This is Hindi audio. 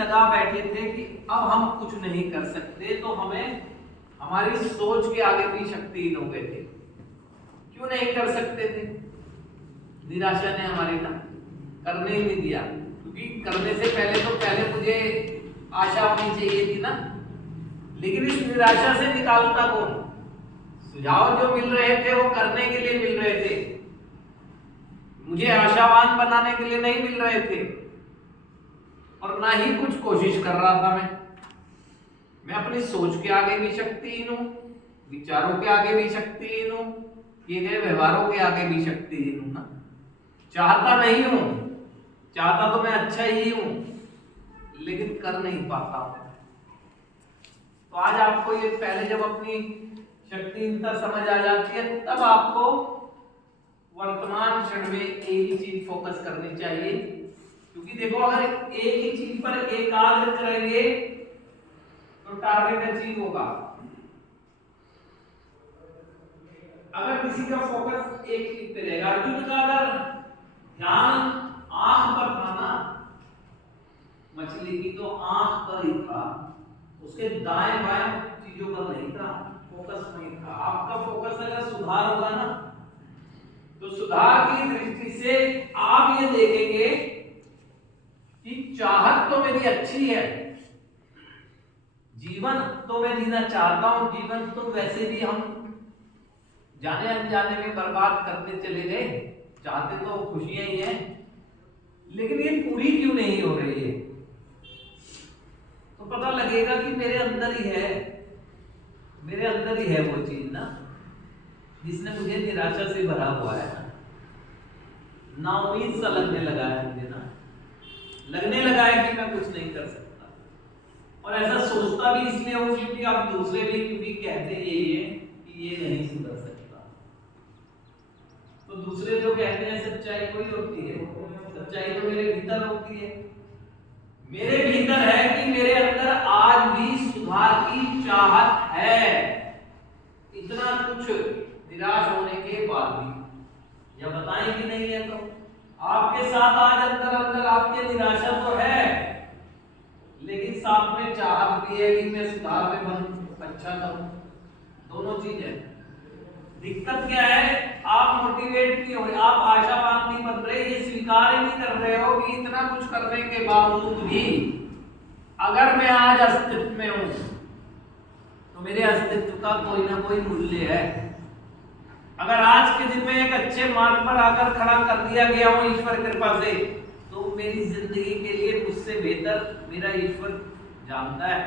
लगा बैठे थे कि अब हम कुछ नहीं कर सकते, तो हमें हमारी सोच के आगे भी शक्तिहीन हो गए थे। क्यों नहीं कर सकते थे? निराशा ने हमारे ना करने ही नहीं दिया, क्योंकि करने से पहले मुझे आशा होनी चाहिए थी ना। लेकिन इस निराशा से निकालता कौन? सुझाव जो मिल रहे थे वो करने के लिए मिल रहे थे, मुझे आशावान बनाने के लिए नहीं मिल रहे थे, और ना ही कुछ कोशिश कर रहा था मैं अपनी सोच के आगे भी शक्तिहीन हूं, विचारों के आगे भी शक्तिहीन हूं, किए गए व्यवहारों के आगे भी शक्तिहीन हूं ना। चाहता नहीं हूं, चाहता तो मैं अच्छा ही हूं, लेकिन कर नहीं पाता हूं। तो आज आपको ये पहले जब अपनी शक्तिहीनता समझ आ जाती है, तब आपको वर्तमान क्षण में एक ही चीज फोकस करनी चाहिए। क्योंकि देखो, अगर एक ही चीज पर एकाग्र करेंगे तो टारगेट अचीव होगा। अगर किसी का फोकस एक चीज पे रहेगा, अर्जुन का अगर ध्यान आंख पर था ना, मछली की तो आंख पर ही था, उसके दाएं बाएं चीजों पर नहीं था, फोकस नहीं था। आपका फोकस अगर सुधार होगा ना, तो सुधार की दृष्टि से आप ये देखेंगे कि चाहत तो मेरी अच्छी है, जीवन तो मैं जीना चाहता हूं, जीवन तो वैसे भी हम जाने अनजाने में बर्बाद करते चले गए, चाहते तो खुशियां ही हैं, लेकिन ये पूरी क्यों नहीं हो रही है? तो पता लगेगा कि मेरे अंदर ही है वो चीज ना, जिसने मुझे निराशा से भरा हुआ है ना उम्मीद सा लगने लगा है मुझे ना, लगने लगा है कि मैं कुछ नहीं कर सकता। और ऐसा सोचता भी इसलिए हूं क्योंकि आप दूसरे भी क्योंकि कहते यही है कि ये नहीं सुधर सकता। तो दूसरे जो कहते हैं सच्चाई कोई होती है, सच्चाई तो मेरे भीतर होती है। मेरे भीतर है कि मेरे अंदर आज भी सुधार की चाहत है, इतना कुछ निराश होने के बाद भी। या बताएं कि नहीं है? तो आपके साथ आज अंदर आपके निराशा तो है, लेकिन साथ में चाहत भी है कि मैं सुधार में बनूं, अच्छा करूं। दोनों चीज है। दिक्कत क्या है? आप मोटिवेट नहीं हो रहे, आप आशावान नहीं बन रहे, ये स्वीकार ही नहीं कर रहे हो कि इतना कुछ करने के बावजूद भी अगर मैं आज अस्तित्व में हूं, तो मेरे अस्तित्व का कोई ना कोई मूल्य है। अगर आज के दिन में एक अच्छे मार्ग पर आकर खड़ा कर दिया गया हूं ईश्वर कृपा से, तो मेरी जिंदगी के लिए मुझसे बेहतर मेरा ईश्वर जानता है।